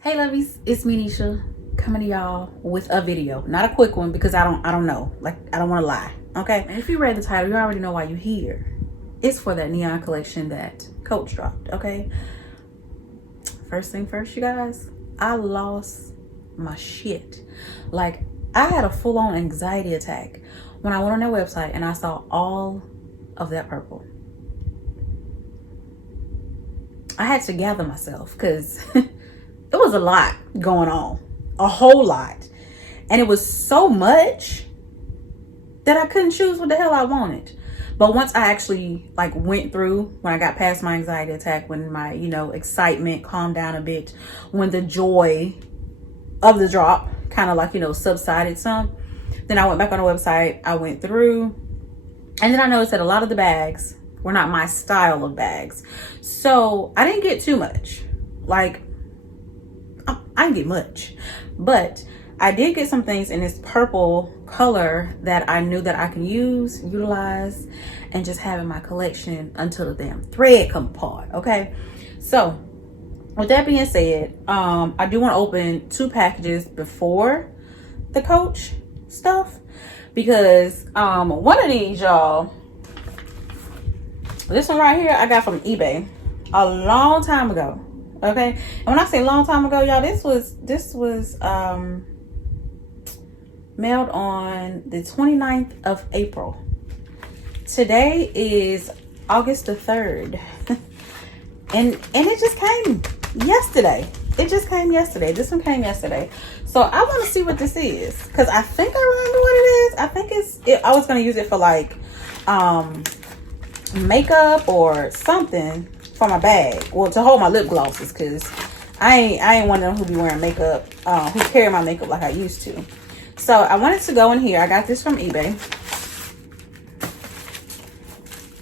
Hey lovies, it's me Nisha coming to y'all with a video. Not a quick one because I don't know. Like, I don't want to lie. Okay? And if you read the title, you already know why you're here. It's for that neon collection that Coach dropped. Okay? First thing first, you guys, I lost my shit. Like, I had a full-on anxiety attack when I went on their website and I saw all of that purple. I had to gather myself because it was a lot going on, a whole lot. And it was so much that I couldn't choose what the hell I wanted. But once I actually went through, when I got past my anxiety attack, when my, excitement calmed down a bit, when the joy of the drop kind of subsided some, then I went back on the website, I went through, and then I noticed that a lot of the bags were not my style of bags. So I didn't get too much. I didn't get much, but I did get some things in this purple color that I knew that I can utilize, and just have in my collection until the damn thread come apart. Okay, so with that being said, I do want to open 2 packages before the Coach stuff, because one of these, y'all, this one right here, I got from eBay a long time ago. Okay, and when I say long time ago, y'all, this was mailed on the 29th of April. Today is August the 3rd. and it just came yesterday. This one came yesterday. So I want to see what this is, because I think I remember what it is. I think I was going to use it for makeup or something for my bag. Well, to hold my lip glosses, because I ain't one of them who be wearing makeup, who carry my makeup like I used to. So I wanted to go in here. I got this from eBay.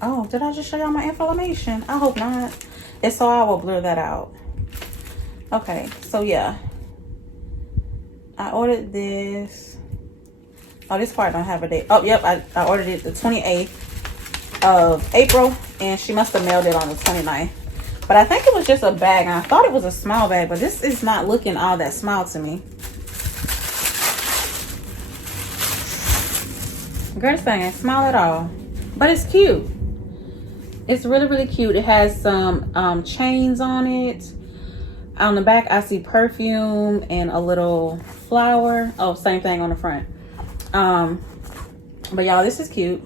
Oh, did I just show y'all my information? I hope not. If so, I will blur that out. Okay, so yeah. I ordered this. Oh, this part don't have a date. Oh, yep, I ordered it the 28th of April, and she must have mailed it on the 29th. But I think it was just a bag, and I thought it was a small bag, but this is not looking all that small to me. Girl, this thing ain't small at all, but it's cute. It's really, really cute. It has some chains on it. On the back, I see perfume and a little flower. Oh, same thing on the front. But y'all, this is cute.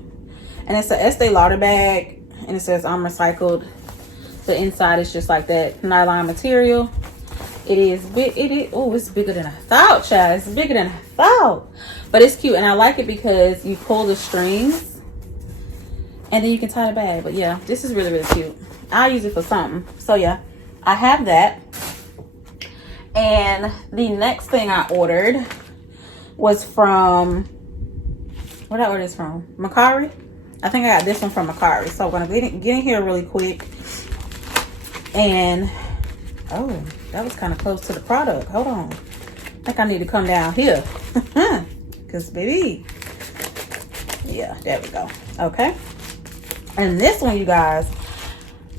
And it's a Estee Lauder bag, and it says I'm recycled. The inside is just like that nylon material. It is big. Oh, it's bigger than I thought, child. It's bigger than I thought. But it's cute, and I like it because you pull the strings and then you can tie the bag. But yeah, this is really, really cute. I'll use it for something. So yeah, I have that. And the next thing I ordered was from, where did I order this from? Mercari. I think I got this one from Mercari. So I'm gonna get in here really quick. And oh, that was kind of close to the product. Hold on. I think I need to come down here. Because baby. Yeah, there we go. Okay. And this one, you guys,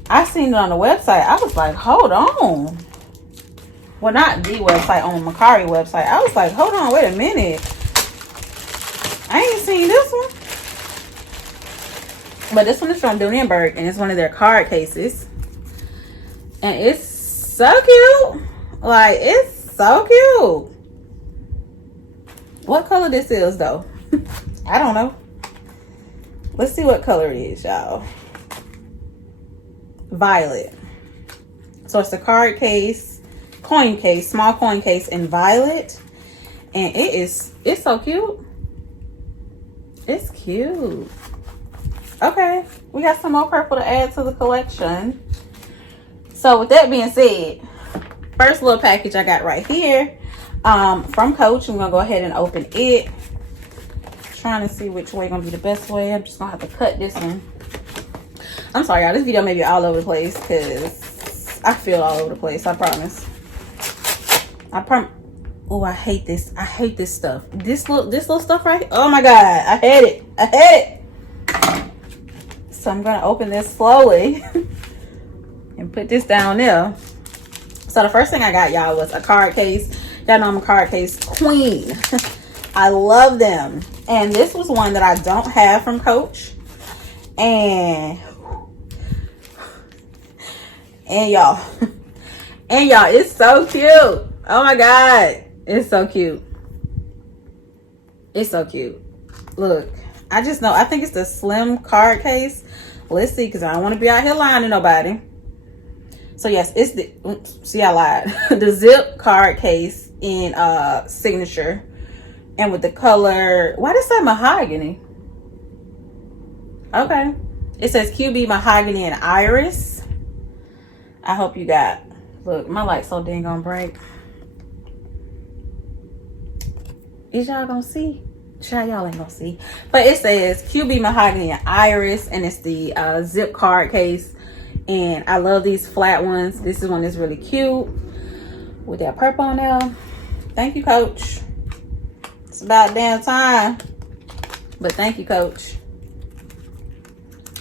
I seen it on the website. I was like, hold on. Well, not the website, on the Mercari website. I was like, hold on, wait a minute. I ain't seen this one. But this one is from Dunenberg, and it's one of their card cases. And it's so cute. Like, it's so cute. What color this is, though? I don't know. Let's see what color it is, y'all. Violet. So it's a card case, coin case, small coin case in violet. And it's so cute. It's cute. Okay, we got some more purple to add to the collection. So with that being said, first little package I got right here from Coach. I'm gonna go ahead and open it. Trying to see which way gonna be the best way. I'm just gonna have to cut this one. I'm sorry, y'all, this video may be all over the place because I feel all over the place. I promise. Oh, I hate this. I hate this stuff. This little stuff right here. Oh my god, I hate it. So I'm gonna open this slowly and put this down there. So So the first thing I got, y'all, was a card case. Y'all know I'm a card case queen. I love them. And this was one that I don't have from Coach. And y'all, it's so cute. Oh my God. It's so cute. It's so cute. Look, I just know, I think it's the slim card case. Let's see, because I don't want to be out here lying to nobody. So yes, it's the, oops, see, I lied. The zip card case in signature. And with the color, why does it say mahogany? Okay. It says QB mahogany and iris. I hope you got, look, my light's so dang on bright. Is y'all gonna see? Y'all ain't gonna see. But it says QB mahogany and iris, and it's the zip card case. And I love these flat ones. This is one that's really cute with that purple on there. Thank you, Coach. It's about damn time. But thank you, Coach.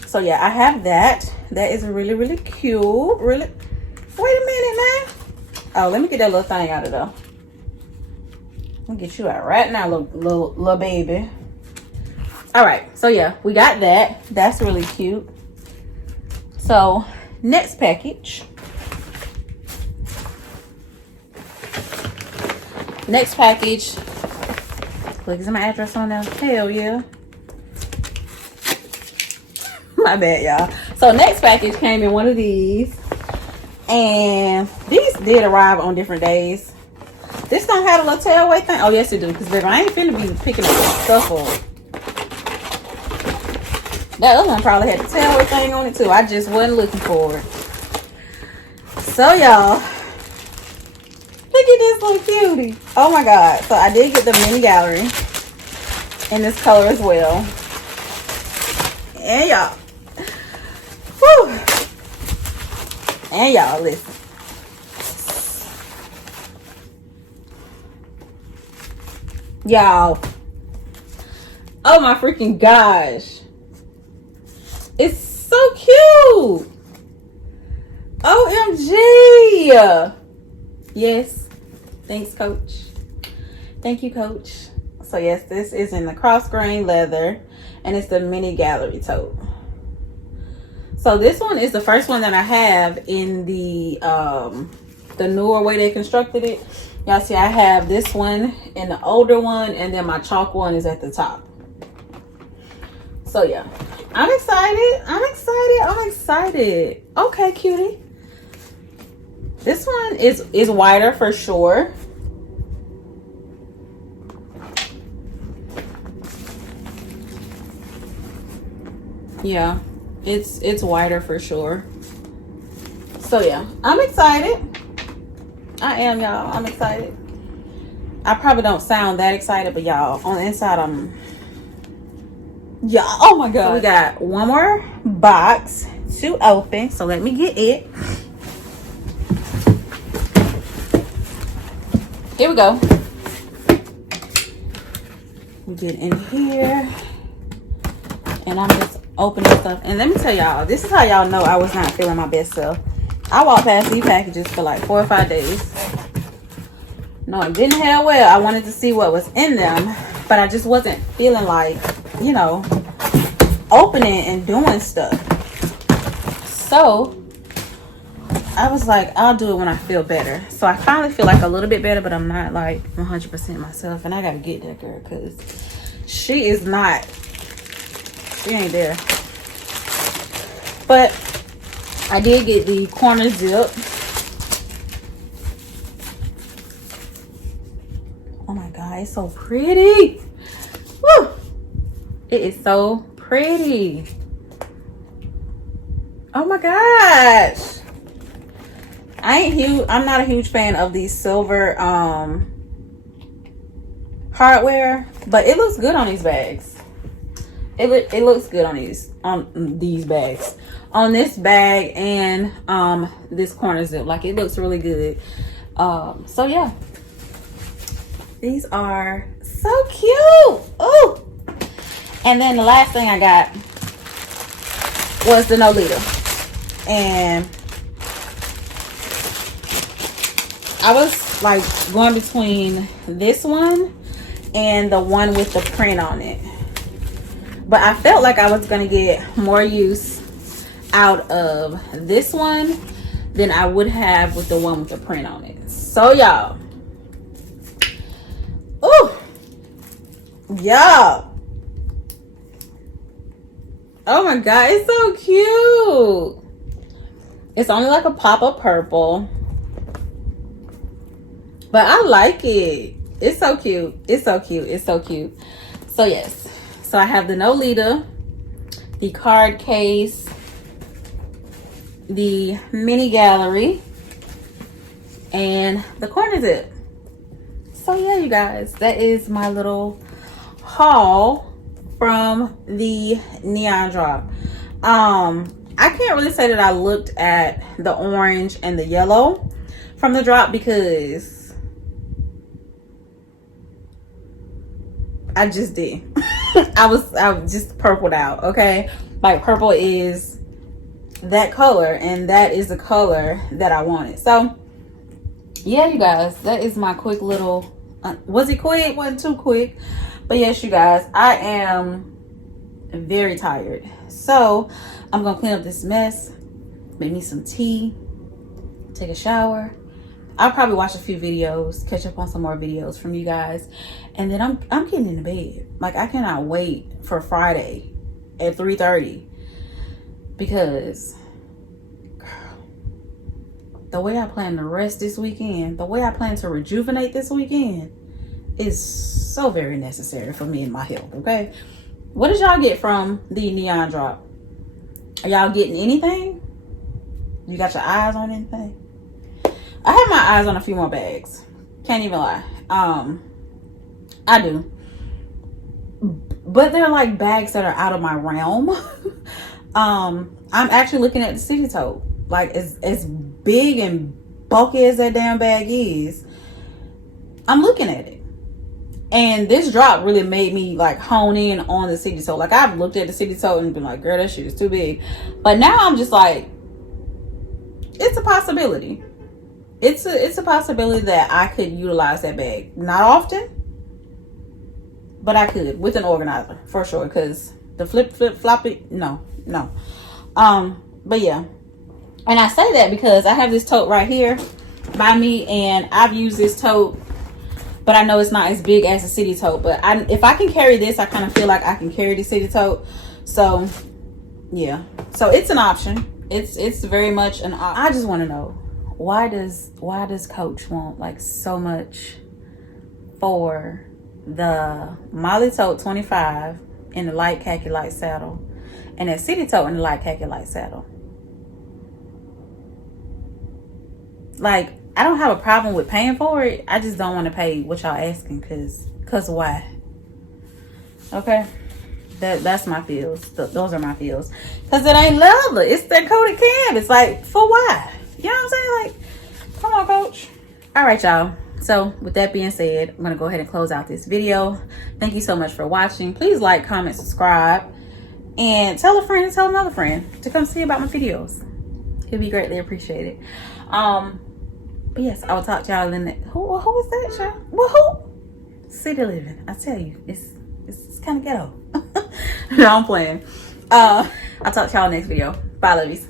So yeah, I have that. That is really, really cute. Really. Wait a minute, man. Oh, let me get that little thing out of there. Let me get you out right now, little baby. All right. So yeah, we got that. That's really cute. So next package. Look, is my address on there? Hell yeah. My bad, y'all. So next package came in one of these. And these did arrive on different days. This don't have a little tailway thing. Oh, yes, it do. Because, baby, I ain't finna be picking up stuff on. That other one probably had the tailway thing on it, too. I just wasn't looking for it. So, y'all, look at this little cutie. Oh, my God. So, I did get the mini gallery in this color as well. And, y'all. Whew. And, y'all, listen. Y'all, oh my freaking gosh, it's so cute. OMG. Yes, thanks, Coach. Thank you, Coach. So yes, this is in the cross grain leather, and it's the mini gallery tote. So this one is the first one that I have in the newer way they constructed it. Y'all see, I have this one and the older one, and then my chalk one is at the top. So yeah, I'm excited. I'm excited. Okay, cutie. This one is wider for sure. Yeah, it's wider for sure. So yeah, I'm excited. I am, y'all. I'm excited. I probably don't sound that excited, but y'all, on the inside, yeah, oh my God. So we got one more box to open. So let me get it. Here we go. We get in here. And I'm just opening stuff. And let me tell y'all, this is how y'all know I was not feeling my best self. I walked past these packages for like 4 or 5 days. No, it didn't hell well. I wanted to see what was in them, but I just wasn't feeling like, you know, opening and doing stuff. So I was like, I'll do it when I feel better. So I finally feel like a little bit better, but I'm not like 100% myself. And I gotta get that girl, because she is not, she ain't there. But I did get the corner zip. Oh my God, it's so pretty. Woo! It is so pretty. Oh my gosh. I'm not a huge fan of these silver hardware, but it looks good on these bags. It looks good on these bags. On this bag and this corner zip, like, it looks really good. So yeah, these are so cute. Oh, and then the last thing I got was the Nolita, and I was like going between this one and the one with the print on it, but I felt like I was gonna get more use out of this one than I would have with the one with the print on it. So y'all, oh y'all, oh my god, it's so cute. It's only like a pop of purple, but I like it. It's so cute. It's so cute. It's so cute. So yes, so I have the Nolita, the card case, the mini gallery, and the corner zip. So yeah, you guys, that is my little haul from the Neon Drop. I can't really say that I looked at the orange and the yellow from the drop because I just did. I was just purpled out, okay? Like purple is that color, and that is the color that I wanted. So yeah, you guys, that is my quick little was it quick? It wasn't too quick, but yes, you guys, I am very tired, so I'm gonna clean up this mess, make me some tea, take a shower. I'll probably watch a few videos, catch up on some more videos from you guys, and then I'm getting into bed. Like, I cannot wait for Friday at 3:30 because, girl, the way I plan to rest this weekend, the way I plan to rejuvenate this weekend is so very necessary for me and my health, okay? What did y'all get from the Neon Drop? Are y'all getting anything? You got your eyes on anything? I have my eyes on a few more bags. Can't even lie. I do. But they're like bags that are out of my realm. I'm actually looking at the city tote. Like, as big and bulky as that damn bag is, I'm looking at it. And this drop really made me like hone in on the city tote. Like, I've looked at the city tote and been like, girl, that shit is too big. But now I'm just like, it's a possibility. It's a possibility that I could utilize that bag. Not often, but I could with an organizer for sure. Because the flip floppy, no. But yeah, and I say that because I have this tote right here by me, and I've used this tote, but I know it's not as big as the city tote. But if I can carry this, I kind of feel like I can carry the city tote. So yeah, so it's an option. It's very much an option. I just want to know, why does Coach want like so much for the Molly tote 25 in the light khaki light saddle and that city tote in the light khaki light saddle? Like, I don't have a problem with paying for it. I just don't want to pay what y'all asking, cause why? Okay, that's my feels. Those are my feels. Cause it ain't leather. It's that coated canvas. Like, for why? You know what I'm saying? Like, come on, Coach. All right, y'all. So with that being said, I'm gonna go ahead and close out this video. Thank you so much for watching. Please like, comment, subscribe, and tell a friend and tell another friend to come see about my videos. It'd be greatly appreciated. But yes, I will talk to y'all in the who is that, y'all? Well, who? City living. I tell you, it's kind of ghetto. No, I'm playing. I'll talk to y'all next video. Bye, lovies.